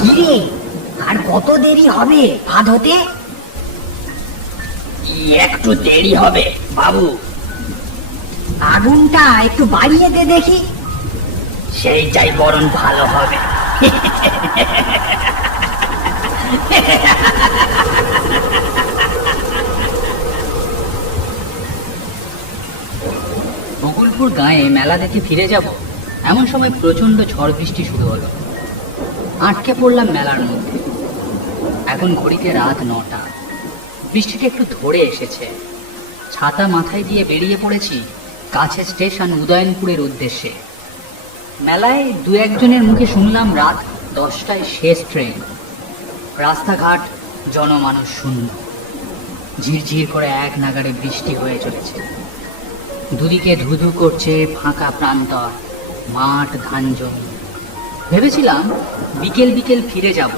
কি রে, আর কত দেরি হবে ভাত হতে? একটু দেরি হবে বাবু। আগুনটা একটু বাড়িয়ে দে দেখি। সেইটাই বরং ভালো হবে। বকুলপুর গাঁয়ে মেলা দেখে ফিরে যাব এমন সময় প্রচন্ড ঝড় বৃষ্টি শুরু হলো। আটকে পড়লাম মেলার মধ্যে। এখন ঘড়িতে রাত 9টা। বৃষ্টিটা একটু ধরে এসেছে। ছাতা মাথায় দিয়ে বেরিয়ে পড়েছি কাছে স্টেশন উদয়নপুরের উদ্দেশ্যে। মেলায় দু একজনের মুখে শুনলাম রাত 10টায় শেষ ট্রেন। রাস্তাঘাট জনমানুষ শূন্য। ঝিরঝির করে এক নাগাড়ে বৃষ্টি হয়ে চলেছে। দুদিকে ধুধু করছে ফাঁকা প্রান্তর, মাঠ, ধান জমি। ভেবেছিলাম বিকেল বিকেল ফিরে যাব,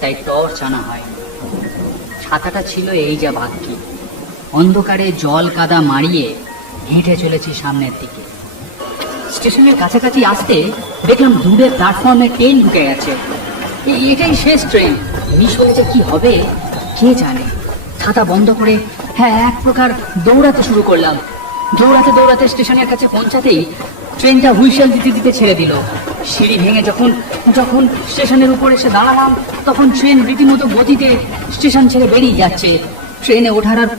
তাই টর্চ আনা হয়নি। ছাতাটা ছিল এই যা ভাগ্যি। অন্ধকারে জল কাদা মারিয়ে হেঁটে চলেছি সামনের দিকে। স্টেশনের কাছাকাছি আসতে দেখলাম দূরে প্ল্যাটফর্মে ট্রেন ঢুকে গেছে। এটাই শেষ ট্রেন। মিস হলে যে কি হবে কে জানে। ছাতা বন্ধ করে এক প্রকার দৌড়াতে শুরু করলাম। দৌড়াতে দৌড়াতে স্টেশনের কাছে পৌঁছাতেই ট্রেনটা হুইসেল দিতে দিতে ছেড়ে দিল। সিঁড়ি ভেঙে যখন যখন স্টেশনের উপরে এসে দাঁড়ালাম, তখন ট্রেন রীতিমতো গতিতে স্টেশন ছেড়ে বেরিয়ে যাচ্ছে। ট্রেনে ওঠার আর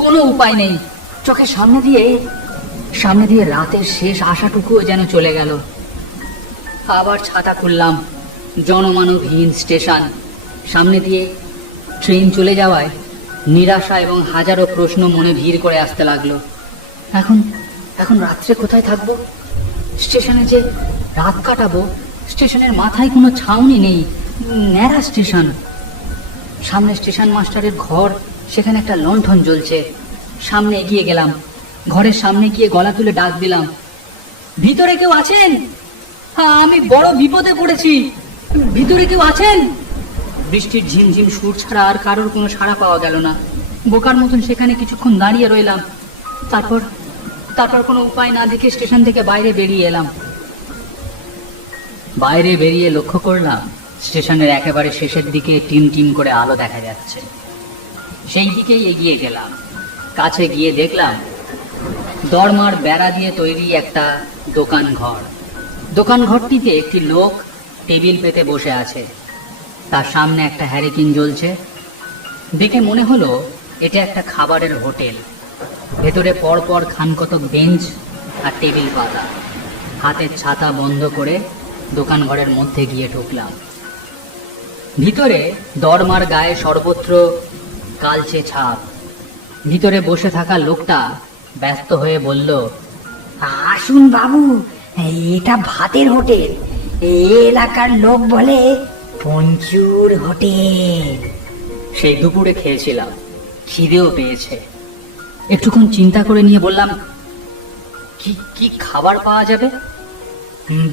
কোনো উপায় নেই। চোখের সামনে দিয়ে রাতের শেষ আশাটুকুও যেন চলে গেল। আবার ছাতা খুললাম। জনমানবহীন স্টেশন। সামনে দিয়ে ট্রেন চলে যাওয়ায় নিরাশা এবং হাজারো প্রশ্ন মনে ভিড় করে আসতে লাগলো। এখন রাত্রে কোথায় থাকবো? স্টেশনে যে রাত কাটাবো, স্টেশনের মাথায় কোনো ছাউনি নেই, ন্যাড়া স্টেশন। সামনে স্টেশন মাস্টারের ঘর, সেখানে একটা লণ্ঠন জ্বলছে। সামনে এগিয়ে গেলাম। ঘরের সামনে গিয়ে গলা তুলে ডাক দিলাম, ভিতরে কেউ আছেন? আমি বড় বিপদে পড়েছি, ভিতরে কেউ আছেন? বৃষ্টির ঝিমঝিম সুর ছাড়া আর কারোর কোনো সাড়া পাওয়া গেল না। বোকার মতন সেখানে কিছুক্ষণ দাঁড়িয়ে রইলাম। তারপর কোনো উপায় না দেখে স্টেশন থেকে বাইরে বেরিয়ে এলাম। বাইরে বেরিয়ে লক্ষ্য করলাম স্টেশনের একেবারে শেষের দিকে টিম টিম করে আলো দেখা যাচ্ছে। সেই দিকেই এগিয়ে গেলাম। কাছে গিয়ে দেখলাম দরমার বেড়া দিয়ে তৈরি একটা দোকান ঘরটিতে একটি লোক টেবিল পেতে বসে আছে। তার সামনে একটা হ্যারিকেন জ্বলছে। দেখে মনে হলো এটা একটা খাবারের হোটেল। ভেতরে পরপর খানকতক বেঞ্চ আর টেবিল পাতা। হাতের ছাতা বন্ধ করে দোকান ঘরের মধ্যে গিয়ে ঢুকলাম। ভিতরে দরমার গায়ে সর্বত্র কালচে ছাপ। ভিতরে বসে থাকা লোকটা ব্যস্ত হয়ে বলল, আসুন বাবু, এটা ভাতের হোটেল। এই এলাকার লোক বলে পঞ্চুর হোটেল। সেই দুপুরে খেয়েছিলাম, খিদেও পেয়েছে। একটুক্ষণ চিন্তা করে নিয়ে বললাম, কি খাবার পাওয়া যাবে?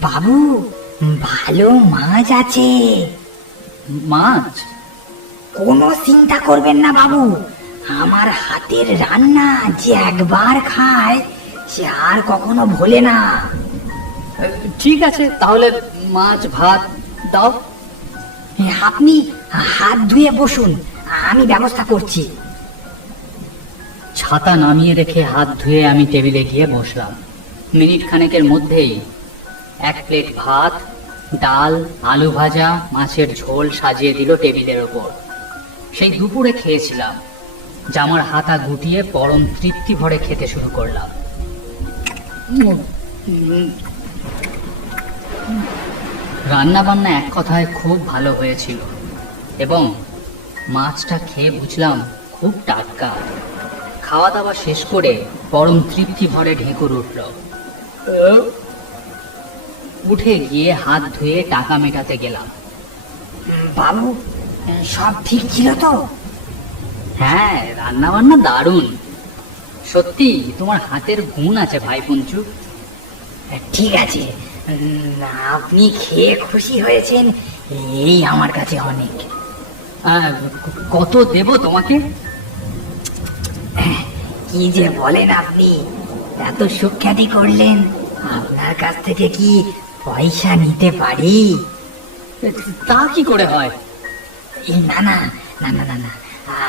বাবু, ভালো মাছ আছে। মাছ? কোনো চিন্তা করবেন না বাবু, আমার হাতের রান্না যে একবার খায় সে আর কখনো ভোলে না। ঠিক আছে, তাহলে মাছ ভাত দাও। আপনি হাত ধুয়ে বসুন, আমি ব্যবস্থা করছি। ছাতা নামিয়ে রেখে হাত ধুয়ে আমি টেবিলে গিয়ে বসলাম। মিনিট খানেকের মধ্যেই এক প্লেট ভাত, ডাল, আলু ভাজা, মাছের ঝোল সাজিয়ে দিল টেবিলের ওপর। সেই দুপুরে খেয়েছিলাম। জামার হাতা গুটিয়ে পরম তৃপ্তি ভরে খেতে শুরু করলাম। রান্না বান্না এক কথায় খুব ভালো হয়েছিল এবং মাছটা খেয়ে বুঝলাম খুব টাটকা। খাওয়া দাওয়া শেষ করে পরম তৃপ্তি ভরে ঢেকুর উঠল। উঠে গিয়ে হাত ধুয়ে টাকা মেটাতে গেলাম। বাবু, সব ঠিক ছিল তো? হ্যাঁ, রান্না বান্না দারুণ। সত্যি তোমার হাতের গুণ আছে ভাই পঞ্চু। ঠিক আছে, আপনি খেয়ে খুশি হয়েছেন, এই আমার কাছে অনেক। কত দেব তোমাকে? কি যে বলেন আপনি, এত সুখ্যাতি করলেন, আপনার কাছ থেকে কি পয়সা নিতে পারি? তা কি করে হয়? না না না না না না,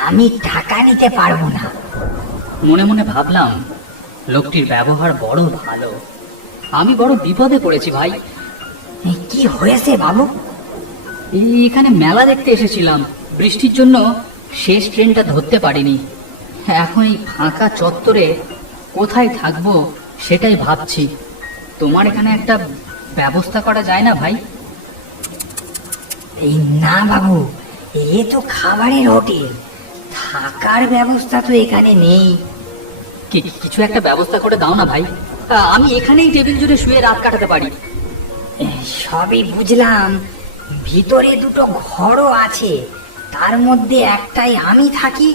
আমি টাকা নিতে পারবো না। মনে মনে ভাবলাম লোকটির ব্যবহার বড় ভালো। আমি বড় বিপদে পড়েছি ভাই। কি হয়েছে বাবু? এখানে মেলা দেখতে এসেছিলাম, বৃষ্টির জন্য শেষ ট্রেনটা ধরতে পারিনি। এখন এই ফাঁকা চত্বরে কোথায় থাকবো সেটাই ভাবছি। তোমার এখানে একটা ব্যবস্থা করা যায় না ভাই? না বাবু, এ তো খাবারের হোটেল, থাকার ব্যবস্থা তো এখানে নেই। কিছু একটা ব্যবস্থা করে দাও না ভাই। আমি এখানেই টেবিল জুড়ে শুয়ে রাত কাটাতে পারি। সবই বুঝলাম, ভিতরে দুটো ঘরও আছে, তার মধ্যে একটাই আমি থাকি,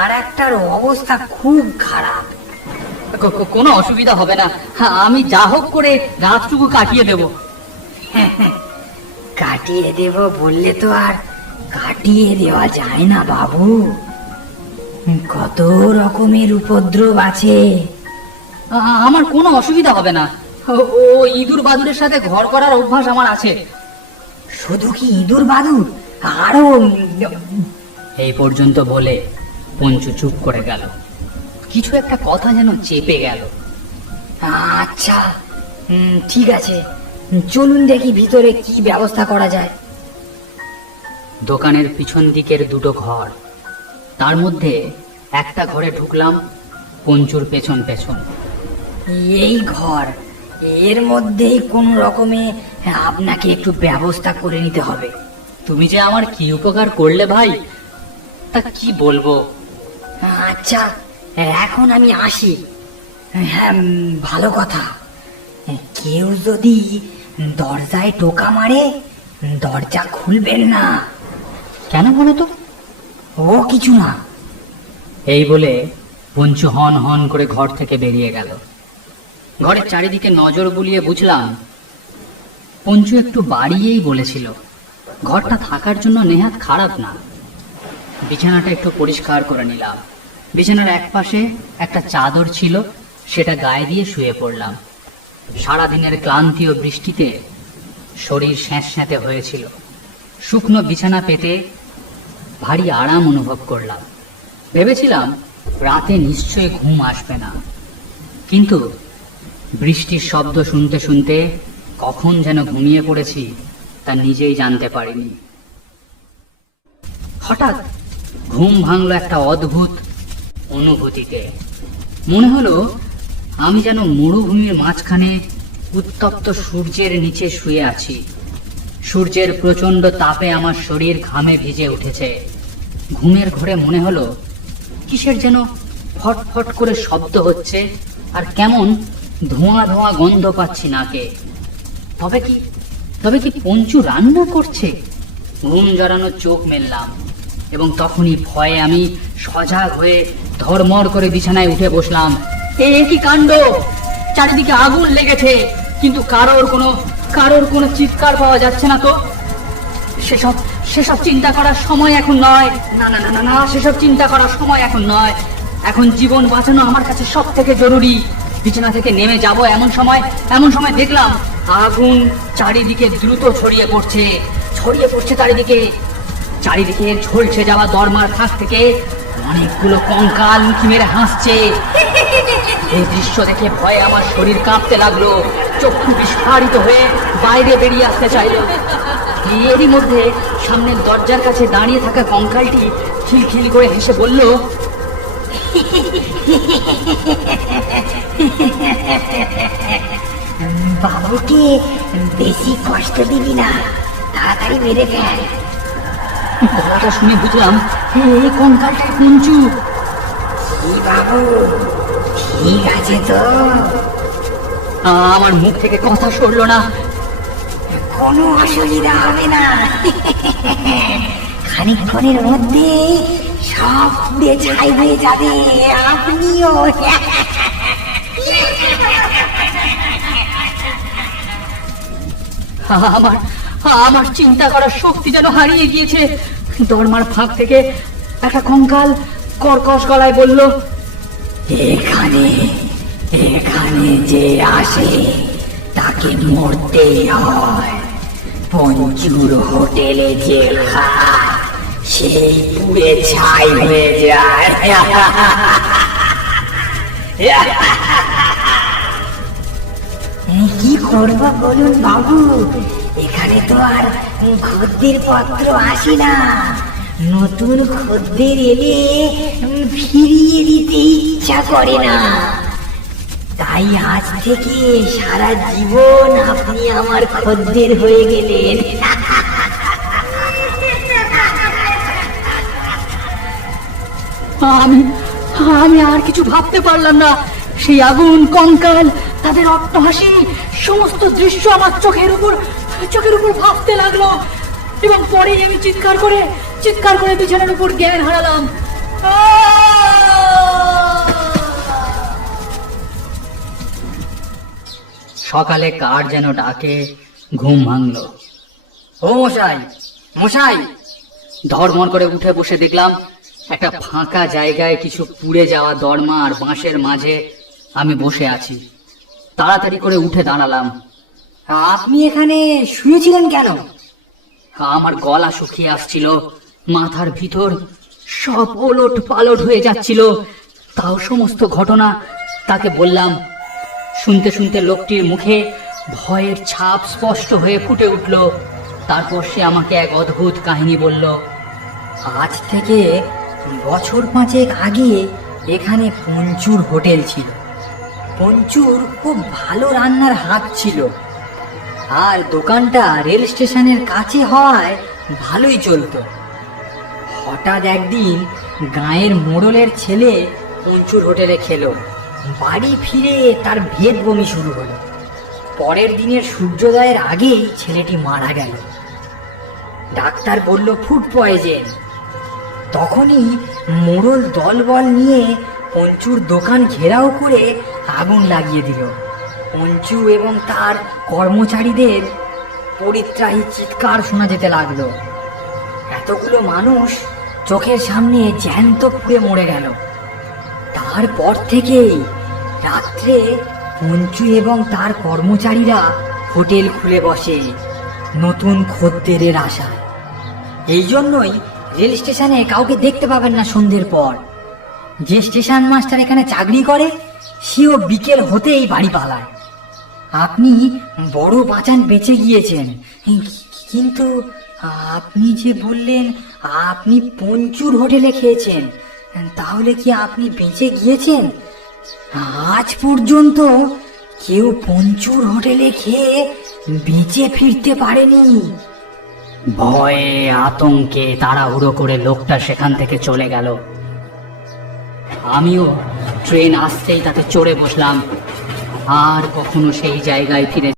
আর একটার অবস্থা খুব খারাপ। কোনো অসুবিধা হবে না, আমি যা হোক করে রাতটুকু কাটিয়ে দেব। কাটিয়ে দেব বললে তো আর কাটিয়ে দেওয়া যায় না বাবু, কত রকমের উপদ্রব আছে। আমার কোনো অসুবিধা হবে না। ও ইঁদুর বাদুরের সাথে ঘর করার অভ্যাস আমার আছে। শুধু কি ইঁদুর বাদুর, আরো। এই পর্যন্ত বলে পঞ্চু চুপ করে গেল। কিছু একটা কথা যেন চেপে গেল। আচ্ছা, ঠিক আছে, চলুন দেখি ভিতরে কি ব্যবস্থা করা যায়। দোকানের পিছন দিকের দুটো ঘর, তার মধ্যে একটা ঘরে ঢুকলাম পঞ্চুর পেছন পেছন। এই ঘর, এর মধ্যেই কোন রকমে আপনাকে একটু ব্যবস্থা করে নিতে হবে। তুমি যে আমার কি উপকার করলে ভাই, তা কি বলবো। আচ্ছা, এখন আমি আসি। হ্যাঁ, ভালো কথা, কেউ যদি দরজায় টোকা মারে দরজা খুলবেন না। কেন বলো তো? ও কিছু না। এই বলে পঞ্চু হন হন করে ঘর থেকে বেরিয়ে গেল। ঘরের চারিদিকে নজর বুলিয়ে বুঝলাম পঞ্চু একটু বাড়িয়েই বলেছিল। ঘরটা থাকার জন্য নেহাত খারাপ না। বিছানাটা একটু পরিষ্কার করে নিলাম। বিছানার এক পাশে একটা চাদর ছিল, সেটা গায়ে দিয়ে শুয়ে পড়লাম। সারাদিনের ক্লান্তি ও বৃষ্টিতে শরীর স্যাঁতস্যাঁতে হয়েছিল। শুকনো বিছানা পেতে ভারী আরাম অনুভব করলাম। ভেবেছিলাম রাতে নিশ্চয়ই ঘুম আসবে না, কিন্তু বৃষ্টির শব্দ শুনতে শুনতে কখন যেন ঘুমিয়ে পড়েছি তা নিজেই জানতে পারিনি। হঠাৎ ঘুম ভাঙলো একটা অদ্ভুত অনুভূতিতে। মনে হলো আমি যেন মরুভূমির মাঝখানে উত্তপ্ত সূর্যের নিচে শুয়ে আছি। সূর্যের প্রচন্ড তাপে আমার শরীর ঘামে ভিজে উঠেছে। ঘুমের ঘোরে মনে হলো কিসের যেন ফটফট করে শব্দ হচ্ছে, আর কেমন ধোঁয়া ধোঁয়া গন্ধ পাচ্ছি নাকে। তবে কি পঞ্চু রান্না করছে? ঘুম জড়ানো চোখ মেললাম, এবং তখনই ভয়ে আমি সজাগ হয়ে ধর্মর করে বিছানায় উঠে বসলাম। এ কি কাণ্ড! চারিদিকে আগুন লেগেছে, কিন্তু কারোর কোনো চিৎকার পাওয়া যাচ্ছে না তো। সেসব চিন্তা করার সময় এখন নয়। না না না না, সেসব চিন্তা করার সময় এখন নয়। এখন জীবন বাঁচানো আমার কাছে সব থেকে জরুরি। বিছানা থেকে নেমে যাব এমন সময় দেখলাম আগুন চারিদিকে দ্রুত ছড়িয়ে পড়ছে চারিদিকে ঝলসে যাওয়া দরমার ফাঁক থেকে অনেকগুলো কঙ্কাল উঁকি মেরে হাসছে। এই দৃশ্য দেখে ভয়ে আমার শরীর কাঁপতে লাগলো, চক্ষু বিস্ফারিত হয়ে বাইরে বেরিয়ে আসতে চাইলো। এরই মধ্যে সামনের দরজার কাছে দাঁড়িয়ে থাকা কঙ্কালটি খিলখিল করে হেসে বলল, বাবুকে বেশি কষ্ট দিবি না, তাড়াতাড়ি মেরে ফেল। গলাটা শুনে বুঝলাম এই কঙ্কালটাই পঞ্চু। বাবু ঠিক আছে তো? আমার মুখ থেকে কথা সরলো না। কোনো অসুবিধা হবে না, খানিকক্ষণের মধ্যে সব পুড়ে ছাই হয়ে যাবে, আপনিও। আমার চিন্তা করার শক্তি যেন হারিয়ে গিয়েছে। দরমার ফাঁক থেকে একটা কঙ্কাল কর্কশ গলায় বলল, এখানে যে আসে তাকে মরতেই হয়, পঞ্চুর হোটেলে যে খায় সেই পুড়ে ছাই হয়ে যায়। কি করবো বলুন বাবু, এখানে তো আর খদ্দের পত্র আসে না। নতুন খদ্দের এলে ফিরিয়ে দিতে ইচ্ছা করে না। তাই আজ থেকে সারা জীবন আপনি আমার খদ্দের হয়ে গেলেন। আমি আমি আর কিছু ভাবতে পারলাম না। সেই আগুন, কঙ্কাল, তাদের অট্টহাসি, সমস্ত দৃশ্য আমার চোখের উপর ভাসতে লাগলো। এবং পরেই আমি চিৎকার করে বিছানার উপর জ্ঞান হারালাম। সকালে কার যেন ডাকে ঘুম ভাঙলো। ও মশাই, মশাই! ধড়মড় করে উঠে বসে দেখলাম একটা ফাঁকা জায়গায় কিছু পুড়ে যাওয়া দরমা আর বাঁশের মাঝে আমি বসে আছি। তাড়াতাড়ি করে উঠে দাঁড়ালাম। আপনি এখানে শুয়েছিলেন কেন? আমার গলা শুকিয়ে আসছিল, মাথার ভিতর সব ওলট পালট হয়ে যাচ্ছিল। তাও সমস্ত ঘটনা তাকে বললাম। শুনতে শুনতে লোকটির মুখে ভয়ের ছাপ স্পষ্ট হয়ে ফুটে উঠল। তারপর সে আমাকে এক অদ্ভুত কাহিনী বলল। আজ থেকে বছর 5 আগে এখানে পঞ্চুর হোটেল ছিল। পঞ্চুর খুব ভালো রান্নার হাত ছিল, আর দোকানটা রেল স্টেশনের কাছে হওয়ায় ভালোই চলতো। হঠাৎ একদিন গাঁয়ের মোড়লের ছেলে পঞ্চুর হোটেলে খেলো। বাড়ি ফিরে তার ভেদ বমি শুরু হলো। পরের দিনের সূর্যোদয়ের আগেই ছেলেটি মারা গেল। ডাক্তার বলল ফুড পয়জেন। তখনই মোড়ল দলবল নিয়ে পঞ্চুর দোকান ঘেরাও করে আগুন লাগিয়ে দিল। পঞ্চু এবং তার কর্মচারীদের পরিত্রাহী চিৎকার শোনা যেতে লাগলো। এতগুলো মানুষ চোখের সামনে জ্যান্ত পুড়ে মরে গেল। তারপর থেকেই রাত্রে পঞ্চু এবং তার কর্মচারীরা হোটেল খুলে বসে নতুন খদ্দেরের আশায়। এই জন্যই রেল স্টেশনে কাউকে দেখতে পাবেন না সন্ধ্যের পর। যে স্টেশন মাস্টার এখানে চাকরি করে সেও বিকেল হতেই বাড়ি পালায়। আপনি বড় বাঁচান বেঁচে গিয়েছেন, কিন্তু আপনি যে বললেন আপনি পঞ্চুর হোটেলে খেয়েছেন, তাহলে কি আপনি বেঁচে গিয়েছেন? আজ পর্যন্ত কেউ পঞ্চুর হোটেলে খেয়ে বেঁচে ফিরতে পারেনি। ভয়ে আতঙ্কে তাড়াহুড়ো করে লোকটা সেখান থেকে চলে গেল। আমিও ট্রেন আসতেই তাতে চড়ে বসলাম। আর কখনো সেই জায়গায় ফিরে